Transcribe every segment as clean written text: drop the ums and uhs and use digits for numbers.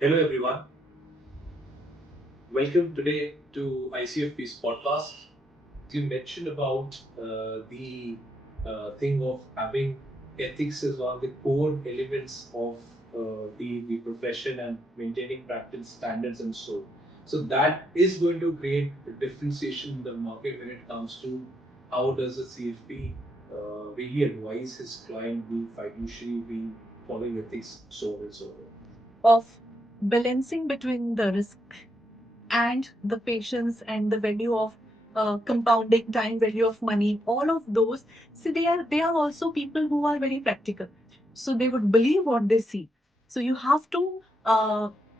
Hello everyone, welcome today to ICFP's podcast. You mentioned about the thing of having ethics as one of the core elements of the profession and maintaining practice standards and so. So that is going to create a differentiation in the market when it comes to how does a CFP really advise his client be fiduciary, be following ethics, so on and so on. Of balancing between the risk and the patience and the value of compounding time value of money, all of those. See, they are also people who are very practical, so they would believe what they see. So you have to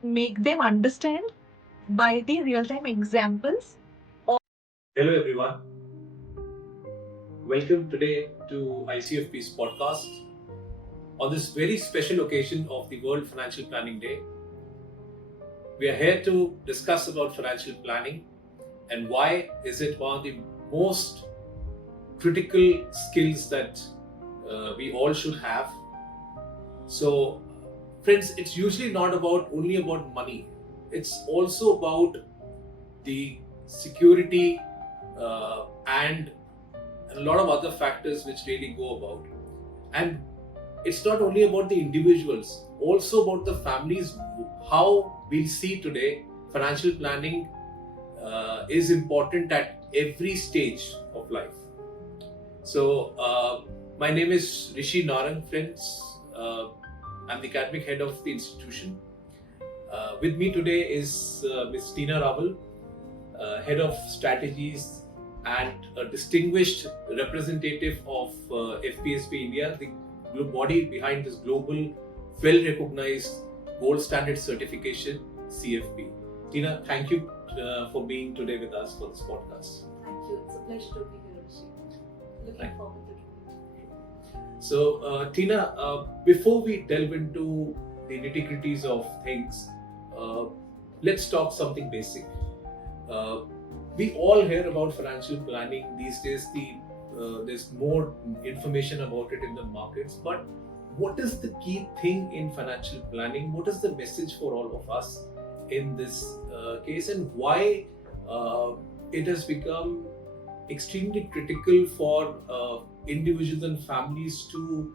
make them understand by the real time examples. Hello everyone, welcome today to ICFP's podcast. On this very special occasion of the World Financial Planning Day, we are here to discuss about financial planning and why is it one of the most critical skills that we all should have. So, friends, it's usually not about only about money. It's also about the security and a lot of other factors which really go about. And it's not only about the individuals, also about the families. How we'll see today, financial planning is important at every stage of life. So, my name is Rishi Narang, friends. I'm the academic head of the institution. With me today is Ms. Teena Rawal, head of strategies and a distinguished representative of FPSB India, the body behind this global, well-recognized gold standard certification, CFP. Teena, thank you for being today with us for this podcast. Thank you. It's a pleasure to be here, Rishi. Looking Thank- forward to it. So, Teena, before we delve into the nitty-gritties of things, uh, let's talk something basic. Uh, we all hear about financial planning these days. There's more information about it in the markets, but what is the key thing in financial planning? What is the message for all of us in this case, and why it has become extremely critical for individuals and families to,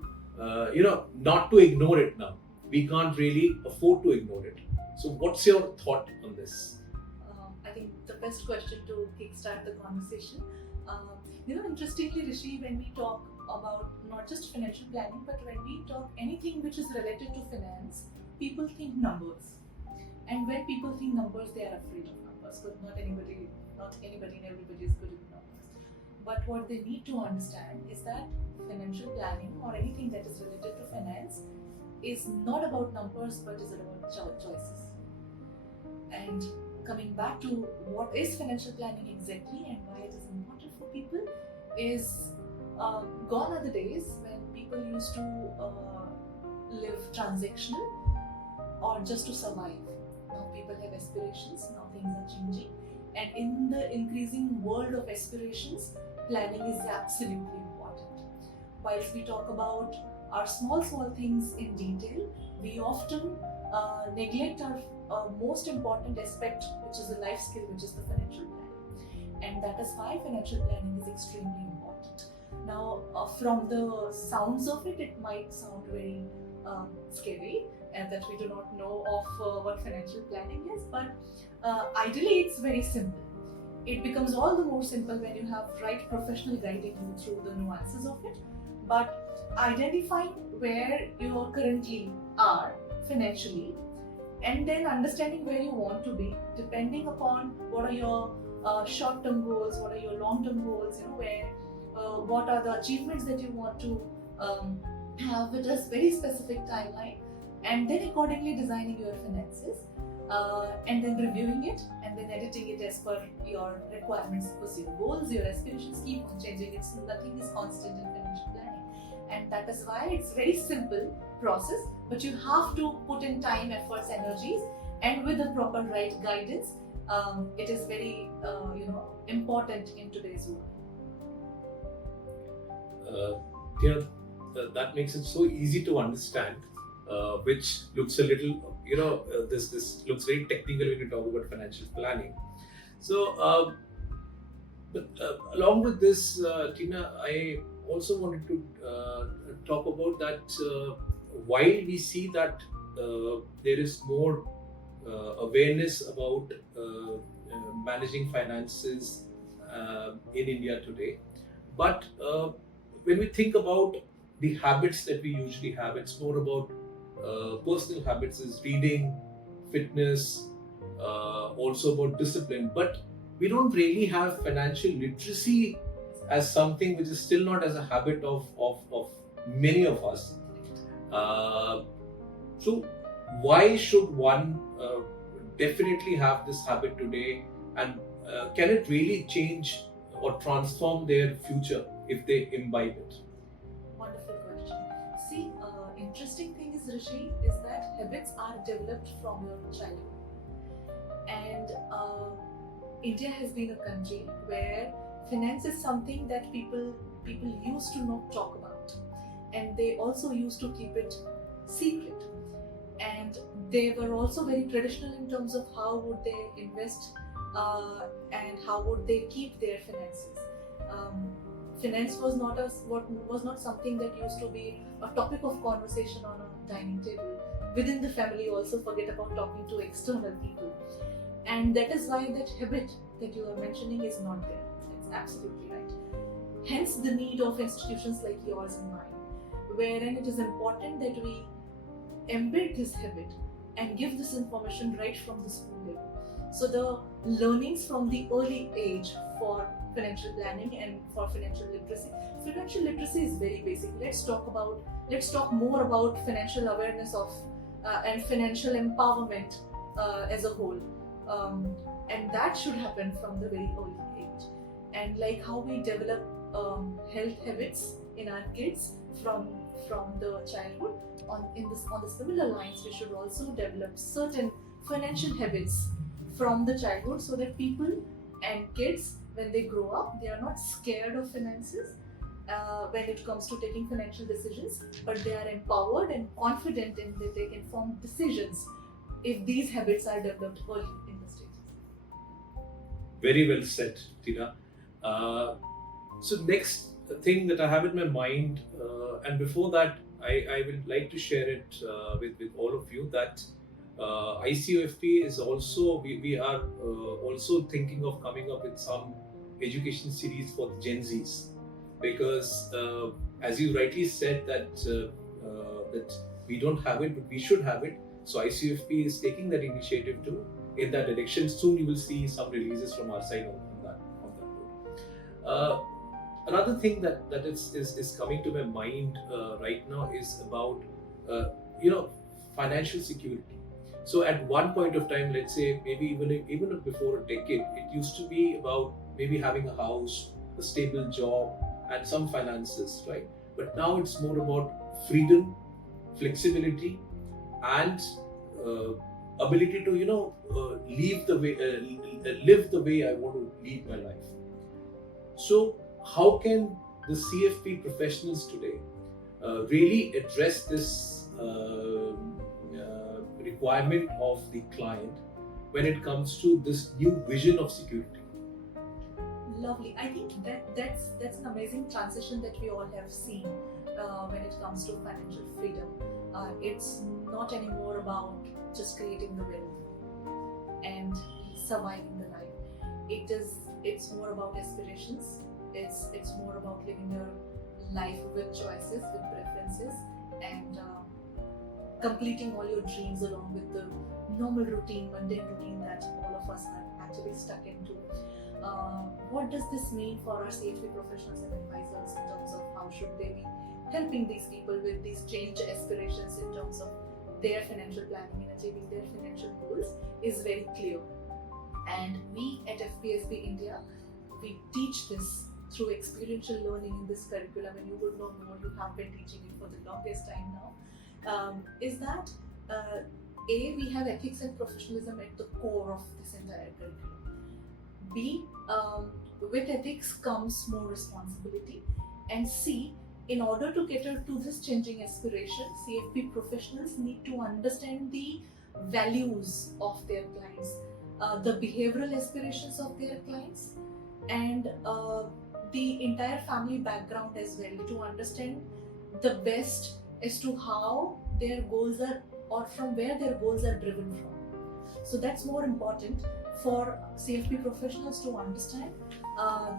not to ignore it now. We can't really afford to ignore it. So, what's your thought on this? I think the best question to kickstart the conversation. Um, Interestingly, Rishi, when we talk about not just financial planning, but when we talk anything which is related to finance, people think numbers. And when people think numbers, they are afraid of numbers. But not anybody and everybody is good at numbers. But what they need to understand is that financial planning or anything that is related to finance is not about numbers, but is about choices. And coming back to what is financial planning exactly and why it is important for people is gone are the days when people used to live transactional or just to survive. Now people have aspirations, now things are changing, and in the increasing world of aspirations, planning is absolutely important. Whilst we talk about our small things in detail, we often neglect our most important aspect, which is a life skill, which is the financial planning. And that is why financial planning is extremely important. Now, from the sounds of it, it might sound very scary and that we do not know of what financial planning is, but ideally it's very simple. It becomes all the more simple when you have right professional guiding you through the nuances of it. But identifying where you currently are financially and then understanding where you want to be, depending upon what are your short-term goals, what are your long-term goals, where what are the achievements that you want to have with a very specific timeline, and then accordingly designing your finances, and then reviewing it, and then editing it as per your requirements, because your goals, your aspirations keep on changing. Nothing is constant in financial planning, and that is why it's very simple process, but you have to put in time, efforts, energies, and with the proper right guidance. It is very important in today's world. Uh, that makes it so easy to understand, which looks a little this looks very technical when you talk about financial planning. So, but along with this, Teena, I also wanted to talk about that while we see that there is more awareness about managing finances in India today, but when we think about the habits that we usually have, it's more about personal habits, is reading, fitness, also about discipline. But we don't really have financial literacy as something which is still not as a habit of many of us. So why should one definitely have this habit today, and can it really change or transform their future if they imbibe it? Wonderful question. See, interesting thing is, Rishi, is that habits are developed from your childhood. And India has been a country where finance is something that people used to not talk about, and they also used to keep it secret. And they were also very traditional in terms of how would they invest and how would they keep their finances. Finance was not something that used to be a topic of conversation on a dining table. Within the family, also forget about talking to external people. And that is why that habit that you are mentioning is not there. It's absolutely right. Hence the need of institutions like yours and mine, wherein it is important that we embed this habit and give this information right from the school level. So the learnings from the early age for financial planning and for financial literacy. Financial literacy is very basic. Let's talk more about financial awareness of and financial empowerment as a whole. And that should happen from the very early age. And like how we develop health habits in our kids from the childhood, on the similar lines, we should also develop certain financial habits from the childhood, so that people and kids, when they grow up, they are not scared of finances when it comes to taking financial decisions, but they are empowered and confident in they take informed decisions if these habits are developed early in the stages. Very well said, Teena. So next thing that I have in my mind, and before that, I would like to share it with all of you, that ICOFP is also, we are also thinking of coming up with some education series for the Gen Zs, because as you rightly said that that we don't have it, but we should have it. So ICOFP is taking that initiative in that direction. Soon you will see some releases from our side on that note. Another thing that is coming to my mind right now is about financial security. So at one point of time, let's say maybe even before a decade, it used to be about maybe having a house, a stable job, and some finances, right? But now it's more about freedom, flexibility, and ability to live the way I want to lead my life. So how can the CFP professionals today really address this requirement of the client when it comes to this new vision of security? Lovely. I think that's an amazing transition that we all have seen when it comes to financial freedom. It's not anymore about just creating the wealth and surviving the life. It's more about aspirations. It's more about living your life with choices, with preferences, and completing all your dreams along with the normal routine, mundane routine that all of us are actually stuck into. What does this mean for our CFP professionals and advisors in terms of how should they be helping these people with these changed aspirations in terms of their financial planning and achieving their financial goals is very clear. And we at FPSB India, we teach this through experiential learning in this curriculum, and you would know more, you have been teaching it for the longest time now, is that we have ethics and professionalism at the core of this entire curriculum. B, with ethics comes more responsibility. And C, in order to cater to this changing aspiration, CFP professionals need to understand the values of their clients, the behavioral aspirations of their clients, and the entire family background as well, to understand the best as to how their goals are, or from where their goals are driven from. So that's more important for CFP professionals to understand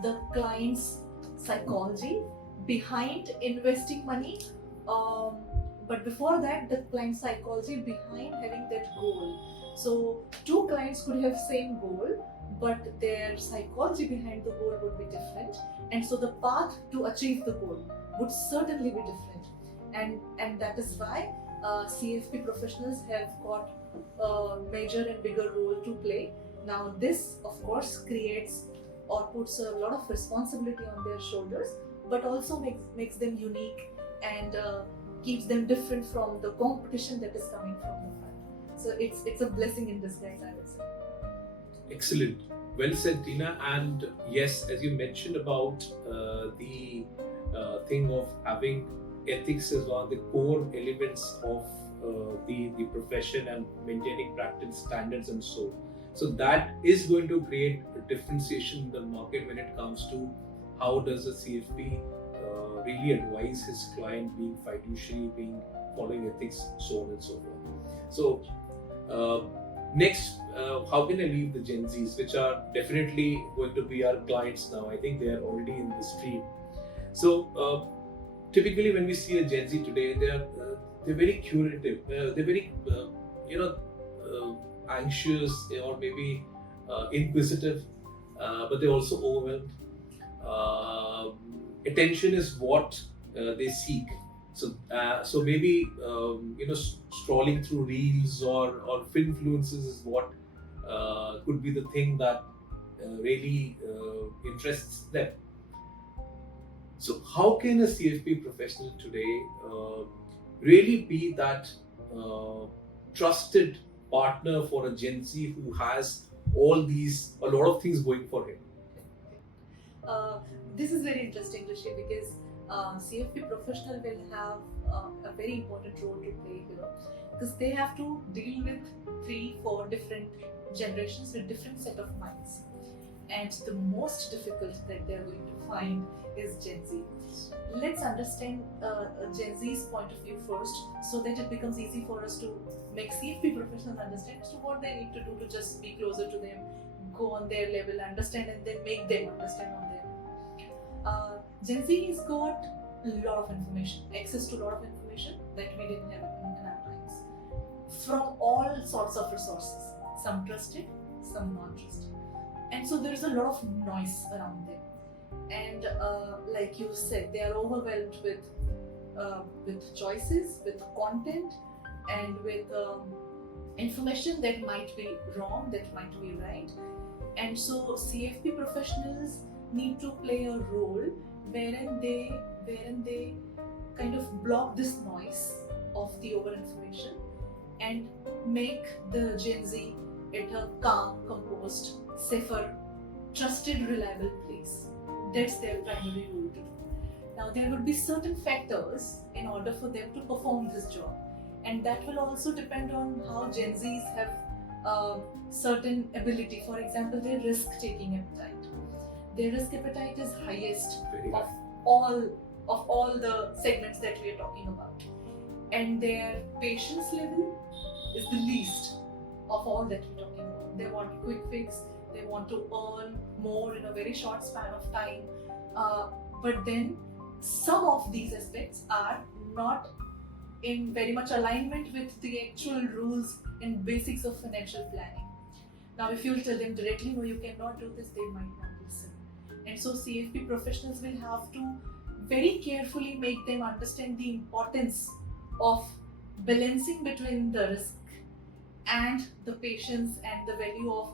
the client's psychology behind investing money, but before that, the client psychology behind having that goal. So two clients could have same goal, but their psychology behind the goal would be different, and so the path to achieve the goal would certainly be different. And that is why CFP professionals have got a major and bigger role to play. Now this of course creates or puts a lot of responsibility on their shoulders, but also makes them unique and keeps them different from the competition that is coming from the front. So it's a blessing in disguise, I would say. Excellent. Well said, Teena. And yes, as you mentioned about the thing of having ethics as one of the core elements of the profession and maintaining practice standards and so that is going to create a differentiation in the market when it comes to how does a CFP really advise his client, being fiduciary, being following ethics, so on and so forth. So next, how can I leave the Gen Zs, which are definitely going to be our clients now? I think they are already in the stream. So typically when we see a Gen Z today, they're very curative. They're very anxious or maybe inquisitive, but they're also overwhelmed. Attention is what they seek. So maybe scrolling through reels or finfluences is what could be the thing that really interests them. So how can a CFP professional today really be that trusted partner for a Gen Z who has a lot of things going for him? This is very interesting, Rishi, because CFP professional will have a very important role to play here, because they have to deal with 3-4 different generations with different set of minds, and the most difficult that they're going to find is Gen Z. Let's understand Gen Z's point of view first, so that it becomes easy for us to make CFP professionals understand as to what they need to do to just be closer to them, go on their level, understand, and then make them understand on their level. Gen Z has got a lot of information, access to a lot of information that we didn't have in our times, from all sorts of resources, some trusted, some not trusted. And so there is a lot of noise around them. And like you said, they are overwhelmed with choices, with content, and with information that might be wrong, that might be right. And so CFP professionals need to play a role wherein they kind of block this noise of the over information and make the Gen Z at a calm, composed, safer, trusted, reliable place. That's their primary role to do. Now there will be certain factors in order for them to perform this job, and that will also depend on how Gen Zs have certain ability. For example, their risk-taking appetite. Their risk appetite is highest of all the segments that we are talking about, and their patience level is the least of all that we're talking about. They want quick fix. They want to earn more in a very short span of time. But then some of these aspects are not in very much alignment with the actual rules and basics of financial planning. Now, if you tell them directly, no, you cannot do this, they might not listen. And so CFP professionals will have to very carefully make them understand the importance of balancing between the risk and the patience and the value of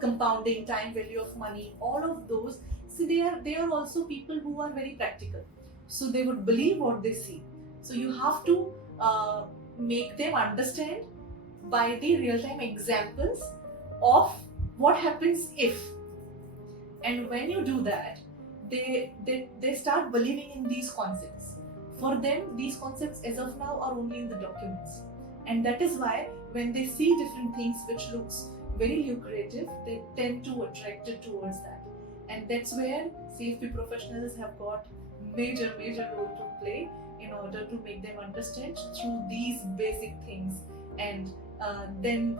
compounding, time value of money, all of those. See, they are also people who are very practical. So they would believe what they see. So you have to make them understand by the real-time examples of what happens if. And when you do that, they start believing in these concepts. For them, these concepts as of now are only in the documents. And that is why when they see different things which looks very lucrative, they tend to attract it towards that. And that's where CFP professionals have got major role to play in order to make them understand through these basic things, and then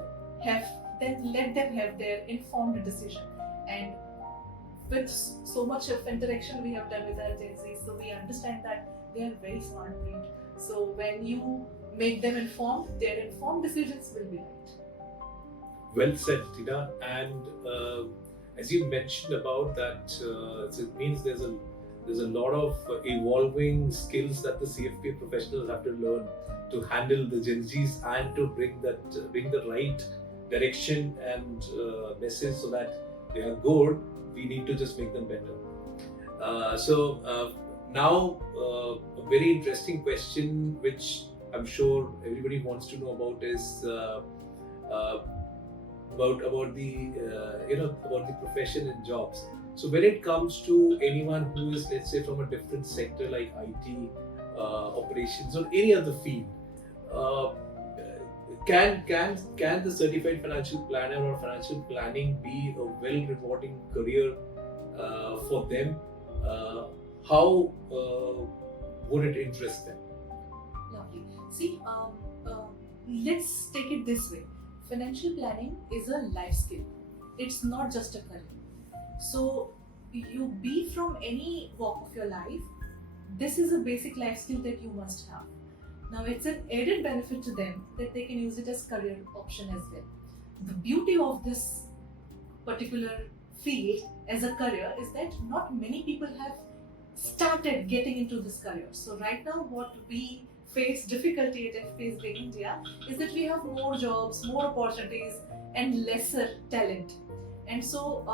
let them have their informed decision. And with so much of interaction we have done with our Gen Zs, so we understand that they are very smart breed. So when you make them informed, their informed decisions will be right. Well said, Teena. And as you mentioned about that, so it means there's a lot of evolving skills that the CFP professionals have to learn to handle the Gen Zs and to bring the right direction and message so that they are good. We need to just make them better. Now a very interesting question, which I'm sure everybody wants to know about, is about the profession and jobs. So when it comes to anyone who is, let's say, from a different sector like IT, operations, or any other field, can the certified financial planner or financial planning be a well rewarding career for them? How would it interest them? Lovely. See, let's take it this way. Financial planning is a life skill. It's not just a career. So you be from any walk of your life, this is a basic life skill that you must have. Now it's an added benefit to them that they can use it as career option as well. The beauty of this particular field as a career is that not many people have started getting into this career. So right now what we face difficulty at FPSB India is that we have more jobs, more opportunities and lesser talent. And so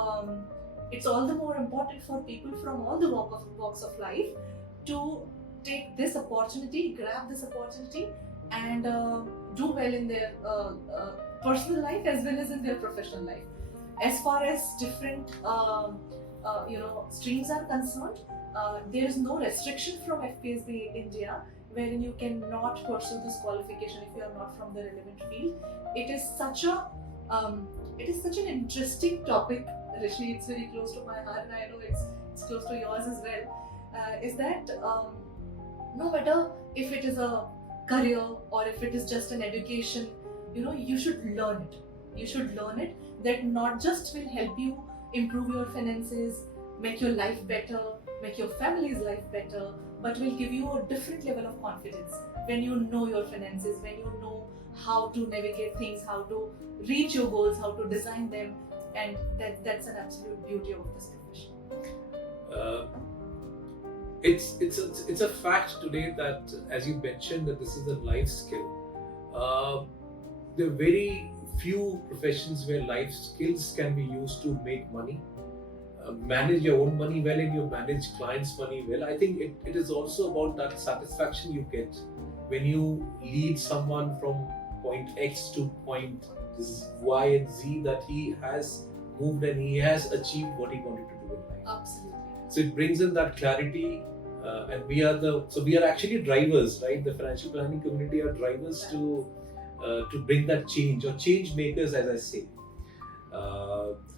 it's all the more important for people from all the walks of life to take this opportunity, grab this opportunity, and do well in their personal life as well as in their professional life. As far as different streams are concerned, there is no restriction from FPSB India wherein you cannot pursue this qualification if you are not from the relevant field. It is such an interesting topic, Rishi. It's very close to my heart, and I know it's close to yours as well. Is that no matter if it is a career or if it is just an education, you should learn it. You should learn it. That not just will help you improve your finances, make your life better, make your family's life better, but will give you a different level of confidence when you know your finances, when you know how to navigate things, how to reach your goals, how to design them, and that's an absolute beauty of this profession. It's a fact today that, as you mentioned, that this is a life skill. There are very few professions where life skills can be used to make money, manage your own money well, and you manage clients' money well. I think it is also about that satisfaction you get when you lead someone from point X to point Y and Z, that he has moved and he has achieved what he wanted to do in life. Absolutely. So it brings in that clarity, and we are actually drivers, right? The financial planning community are drivers to bring that change, or change makers, as I say.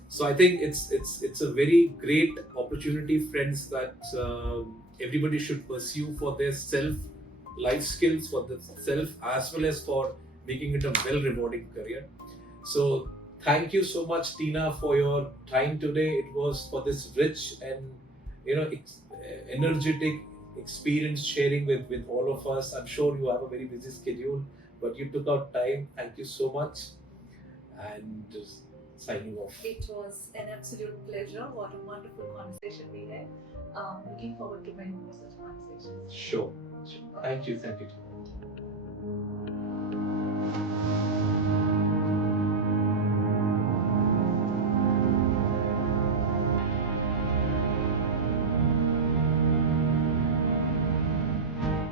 So I think it's a very great opportunity, friends, that everybody should pursue for their self life skills, for themselves, as well as for making it a well rewarding career. So thank you so much, Teena, for your time today. It was for this rich and energetic experience sharing with all of us. I'm sure you have a very busy schedule, but you took out time. Thank you so much. And just signing off. It was an absolute pleasure. What a wonderful conversation we had. Looking forward to many more such conversations. Sure. Thank you.